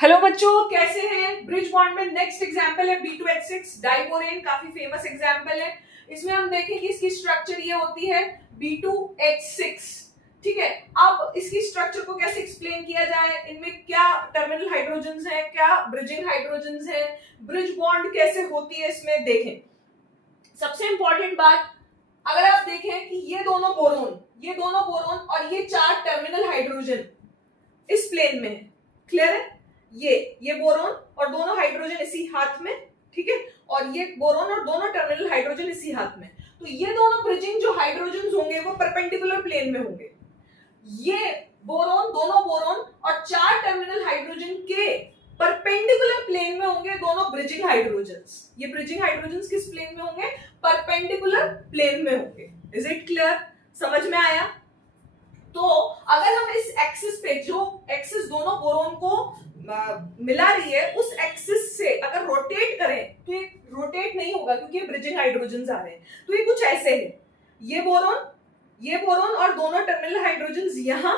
Hello बच्चों, कैसे हैं? ब्रिज बॉन्ड में नेक्स्ट एग्जांपल है B2H6 डाइबोरेन, काफी फेमस एग्जांपल है। इसमें हम देखेंगे इसकी स्ट्रक्चर ये होती है B2H6। ठीक है, अब इसकी स्ट्रक्चर को कैसे एक्सप्लेन किया जाए, इनमें क्या टर्मिनल हाइड्रोजन्स हैं, क्या ब्रिजिंग हाइड्रोजन्स हैं, ब्रिज बॉन्ड कैसे होती है, इसमें देखें। सबसे इंपॉर्टेंट बात, अगर आप देखें कि ये दोनों बोरोन और ये 4 टर्मिनल हाइड्रोजन इस प्लेन में है। क्लियर है? ये बोरोन और दोनों हाइड्रोजन इसी हाथ में, ठीक है, और ये बोरोन और दोनों टर्मिनल हाइड्रोजन इसी हाथ में। तो ये दोनों ब्रिजिंग जो हाइड्रोजन होंगे वो परपेंडिकुलर प्लेन में होंगे। ये दोनों बोरोन और 4 टर्मिनल हाइड्रोजन के परपेंडिकुलर प्लेन में होंगे दोनों ब्रिजिंग हाइड्रोजन्स। ये ब्रिजिंग हाइड्रोजन्स किस प्लेन में होंगे? परपेंडिकुलर प्लेन में होंगे। Is it clear? समझ में आया? तो अगर हम इस एक्सिस पे, जो एक्सिस दोनों बोरोन को मिला रही है, उस एक्सिस से अगर रोटेट करें तो ये रोटेट नहीं होगा क्योंकि ब्रिजिंग हाइड्रोजन आ रहे हैं। तो ये कुछ ऐसे है, ये बोरोन और दोनों टर्मिनल हाइड्रोजन यहाँ,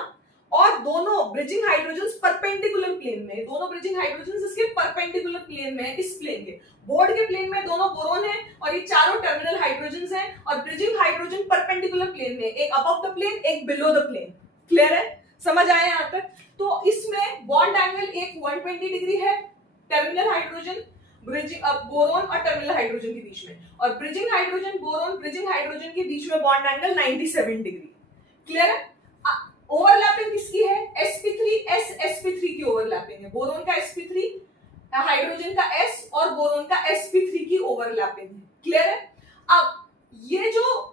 और दोनों ब्रिजिंग हाइड्रोजन परपेंडिकुलर प्लेन में। दोनों ब्रिजिंग हाइड्रोजन इसके परपेंडिकुलर प्लेन में, इस प्लेन के बोर्ड के प्लेन में दोनों बोरोन है और ये चारों टर्मिनल हाइड्रोजन हैं, और ब्रिजिंग हाइड्रोजन परपेंडिकुलर प्लेन में, एक अबव द प्लेन एक बिलो द प्लेन। क्लियर है? समझ आया यहां तक? तो इसमें बॉन्ड एंगल एक 120 डिग्री है टर्मिनल हाइड्रोजन बोरोन और टर्मिनल हाइड्रोजन के बीच में, और bridging hydrogen boron bridging hydrogen के बीच में बॉन्ड एंगल 97 डिग्री। क्लियर है? ओवरलैपिंग किसकी है? sp3 की ओवरलैपिंग है। बोरोन का sp3, हाइड्रोजन का s और बोरोन का sp3 की ओवरलैपिंग है। क्लियर है? अब ये जो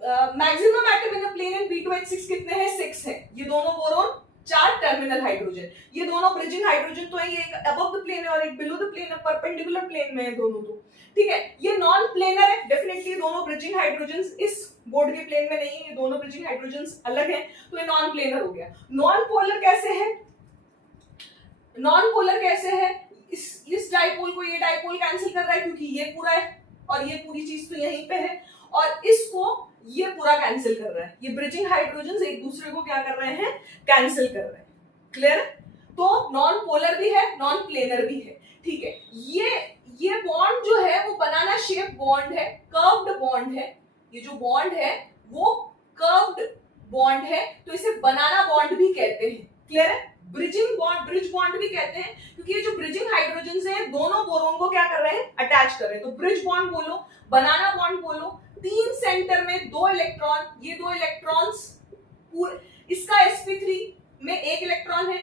maximum atom in the plane in B2H6 कितने हैं? 6 है। ये दोनों बोरोन, 4 टर्मिनल हाइड्रोजन, ये दोनों ब्रिजिंग हाइड्रोजन तो है, ये एक अबव द प्लेन है और एक बिलो द प्लेन है, परपेंडिकुलर प्लेन में है दोनों। तो ठीक है, ये नॉन प्लेनर है डेफिनेटली। दोनों ब्रिजिंग हाइड्रोजन इस बोर्ड के प्लेन में नहीं है, ये दोनों ब्रिजिंग हाइड्रोजन अलग हैं, तो ये नॉन प्लेनर हो गया। नॉन पोलर कैसे है? इस डाइपोल को ये डाइपोल कैंसिल कर रहा है क्योंकि ये पूरा है और ये पूरी चीज तो यहीं पे है, और इसको ये पूरा कैंसिल कर रहा है। ये ब्रिजिंग हाइड्रोजन एक दूसरे को क्या कर रहे हैं? कैंसिल कर रहे हैं। क्लियर है? तो नॉन पोलर भी है, नॉन प्लेनर भी है। ठीक है, ये बॉन्ड जो है वो बनाना शेप बॉन्ड है, कर्व्ड बॉन्ड है। ये जो बॉन्ड है वो कर्व्ड बॉन्ड है, तो इसे बनाना बॉन्ड भी कहते हैं। क्लियर है? ब्रिज बॉन्ड भी कहते हैं क्योंकि ये जो ब्रिजिंग हाइड्रोजन है दोनों बोरोन को क्या कर रहे हैं? अटैच कर रहे हैं। तो ब्रिज बॉन्ड बोलो, बनाना बॉन्ड बोलो। 3 सेंटर में 2 इलेक्ट्रॉन, ये 2 इलेक्ट्रॉन्स, इसका sp3 में 1 इलेक्ट्रॉन है,